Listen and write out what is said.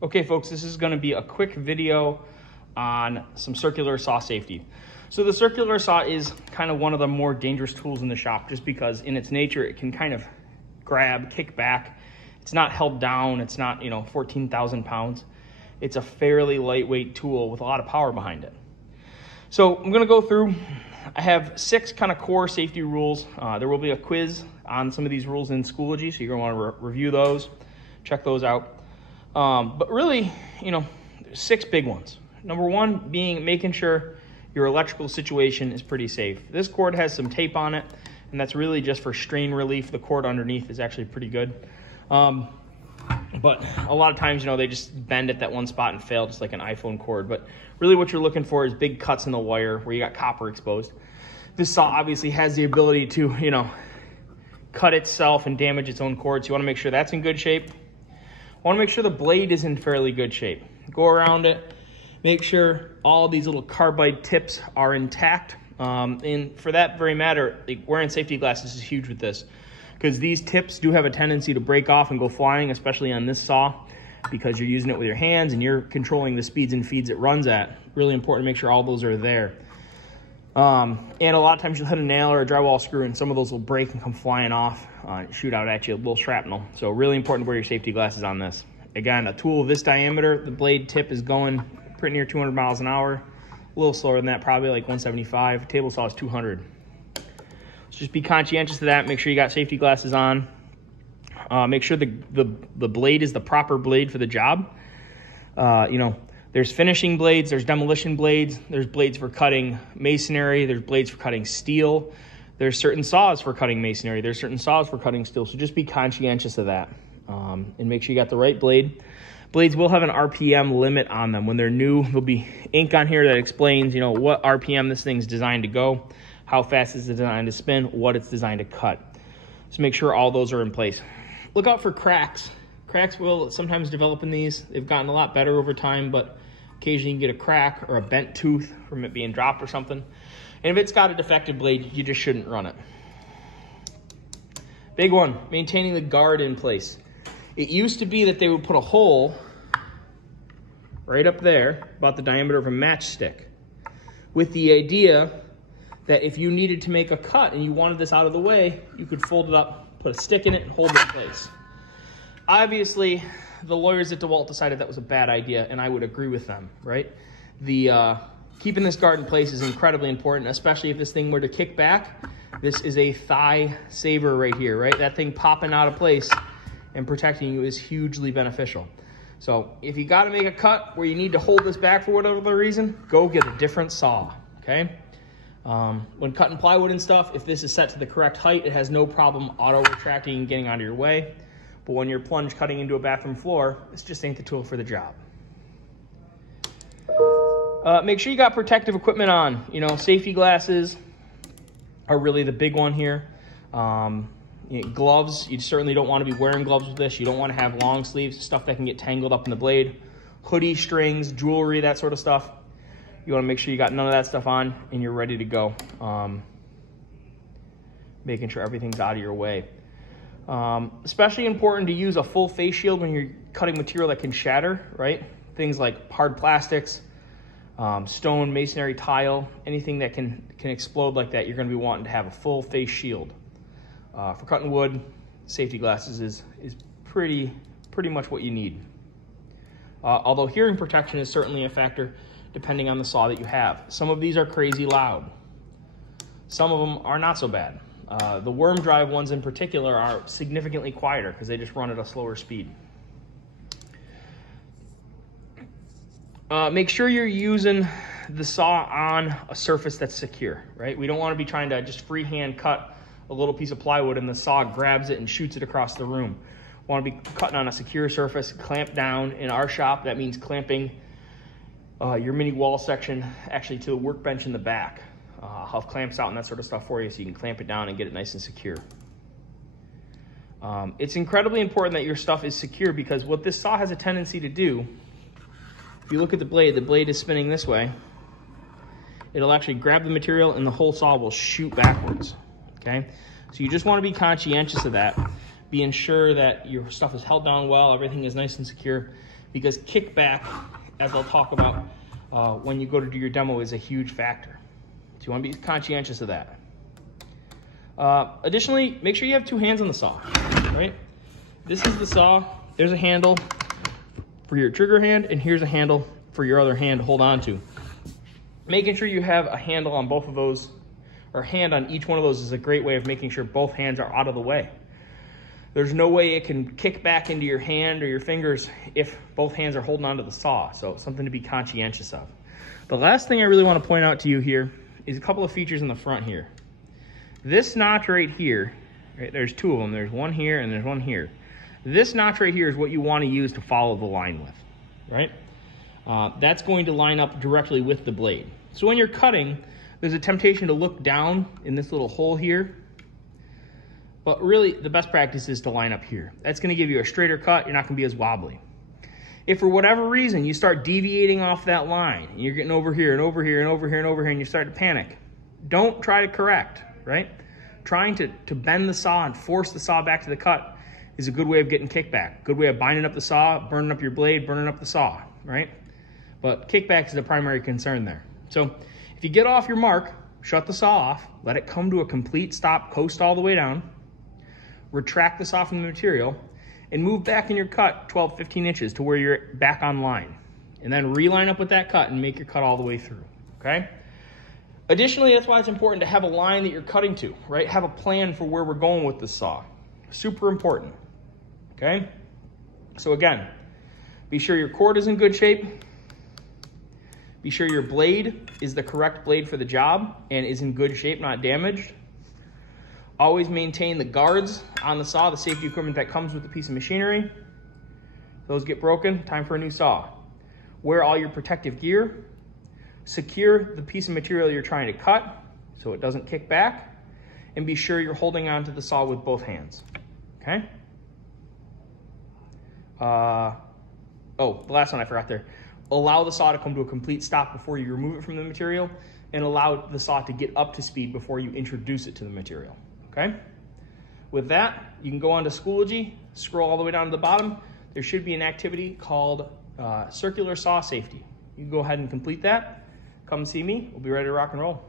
Okay folks, this is going to be a quick video on some circular saw safety. So the circular saw is kind of one of the more dangerous tools in the shop just because in its nature it can kind of grab, kick back. It's not held down, it's not 14,000 pounds. It's a fairly lightweight tool with a lot of power behind it. So I'm going to go through, I have 6 kind of core safety rules. There will be a quiz on some of these rules in Schoology, so you're going to want to review those, check those out. But really, there's 6 big ones. Number 1 being making sure your electrical situation is pretty safe. This cord has some tape on it, and that's really just for strain relief. The cord underneath is actually pretty good. But a lot of times, they just bend at that one spot and fail, just like an iPhone cord. But really what you're looking for is big cuts in the wire where you got copper exposed. This saw obviously has the ability to, cut itself and damage its own cord. So you want to make sure that's in good shape. I want to make sure the blade is in fairly good shape. Go around it, make sure all these little carbide tips are intact. And for that very matter, wearing safety glasses is huge with this because these tips do have a tendency to break off and go flying, especially on this saw because you're using it with your hands and you're controlling the speeds and feeds it runs at. Really important to make sure all those are there. And a lot of times you'll hit a nail or a drywall screw and some of those will break and come flying off, shoot out at you, a little shrapnel. So really important to wear your safety glasses on this. Again, a tool of this diameter, the blade tip is going pretty near 200 miles an hour. A little slower than that, probably like 175. Table saw is 200. So just be conscientious of that. Make sure you got safety glasses on. Make sure the blade is the proper blade for the job. There's finishing blades, there's demolition blades, there's blades for cutting masonry, there's blades for cutting steel, there's certain saws for cutting masonry, there's certain saws for cutting steel, so just be conscientious of that and make sure you got the right blade. Blades will have an RPM limit on them. When they're new, there'll be ink on here that explains, what RPM this thing's designed to go, how fast it's designed to spin, what it's designed to cut. So make sure all those are in place. Look out for cracks. Cracks will sometimes develop in these. They've gotten a lot better over time, but occasionally you can get a crack or a bent tooth from it being dropped or something. And if it's got a defective blade, you just shouldn't run it. Big one, maintaining the guard in place. It used to be that they would put a hole right up there, about the diameter of a matchstick, with the idea that if you needed to make a cut and you wanted this out of the way, you could fold it up, put a stick in it, and hold it in place. Obviously, the lawyers at DeWalt decided that was a bad idea, and I would agree with them, right? Keeping this guard in place is incredibly important, especially if this thing were to kick back. This is a thigh saver right here, right? That thing popping out of place and protecting you is hugely beneficial. So if you got to make a cut where you need to hold this back for whatever reason, go get a different saw, okay? When cutting plywood and stuff, if this is set to the correct height, it has no problem auto-retracting and getting out of your way. But when you're plunge cutting into a bathroom floor, this just ain't the tool for the job. Make sure you got protective equipment on. Safety glasses are really the big one here. Gloves, you certainly don't want to be wearing gloves with this. You don't want to have long sleeves, stuff that can get tangled up in the blade. Hoodie strings, jewelry, that sort of stuff. You want to make sure you got none of that stuff on and you're ready to go. Making sure everything's out of your way. Especially important to use a full face shield when you're cutting material that can shatter, right? Things like hard plastics, stone, masonry, tile, anything that can explode like that, you're going to be wanting to have a full face shield. For cutting wood, safety glasses is pretty much what you need. Although hearing protection is certainly a factor depending on the saw that you have. Some of these are crazy loud. Some of them are not so bad. The worm drive ones in particular are significantly quieter because they just run at a slower speed. Make sure you're using the saw on a surface that's secure, right? We don't want to be trying to just freehand cut a little piece of plywood and the saw grabs it and shoots it across the room. We want to be cutting on a secure surface, clamp down. In our shop, that means clamping your mini wall section actually to the workbench in the back. I'll have clamps out and that sort of stuff for you so you can clamp it down and get it nice and secure. It's incredibly important that your stuff is secure because what this saw has a tendency to do, if you look at the blade is spinning this way. It'll actually grab the material and the whole saw will shoot backwards, okay? So you just want to be conscientious of that, being sure that your stuff is held down well, everything is nice and secure. because kickback, as I'll talk about when you go to do your demo, is a huge factor. So you want to be conscientious of that. Additionally, make sure you have two hands on the saw, right? This is the saw. There's a handle for your trigger hand, and here's a handle for your other hand to hold on to. Making sure you have a handle on both of those, or hand on each one of those, is a great way of making sure both hands are out of the way. There's no way it can kick back into your hand or your fingers if both hands are holding onto the saw, so something to be conscientious of. The last thing I really want to point out to you here is a couple of features in the front here. This notch right here, right, there's two of them. There's one here and there's one here. This notch right here is what you want to use to follow the line with, right? That's going to line up directly with the blade. So when you're cutting, there's a temptation to look down in this little hole here, but really the best practice is to line up here. That's going to give you a straighter cut. You're not going to be as wobbly. If for whatever reason you start deviating off that line, and you're getting over here and over here and over here and over here, and you start to panic, don't try to correct, right? Trying to bend the saw and force the saw back to the cut is a good way of getting kickback. Good way of binding up the saw, burning up your blade, burning up the saw, right? But kickback is the primary concern there. So if you get off your mark, shut the saw off, let it come to a complete stop, coast all the way down, retract the saw from the material, and move back in your cut 12, 15 inches to where you're back on line. And then reline up with that cut and make your cut all the way through, okay? Additionally, that's why it's important to have a line that you're cutting to, right? Have a plan for where we're going with the saw. Super important, okay? So again, be sure your cord is in good shape. Be sure your blade is the correct blade for the job and is in good shape, not damaged. Always maintain the guards on the saw, the safety equipment that comes with the piece of machinery. If those get broken, time for a new saw. Wear all your protective gear. Secure the piece of material you're trying to cut so it doesn't kick back. And be sure you're holding onto the saw with both hands, okay? Oh, the last one I forgot there. Allow the saw to come to a complete stop before you remove it from the material, and allow the saw to get up to speed before you introduce it to the material, okay? With that, you can go on to Schoology, scroll all the way down to the bottom. There should be an activity called Circular Saw Safety. You can go ahead and complete that. Come see me. We'll be ready to rock and roll.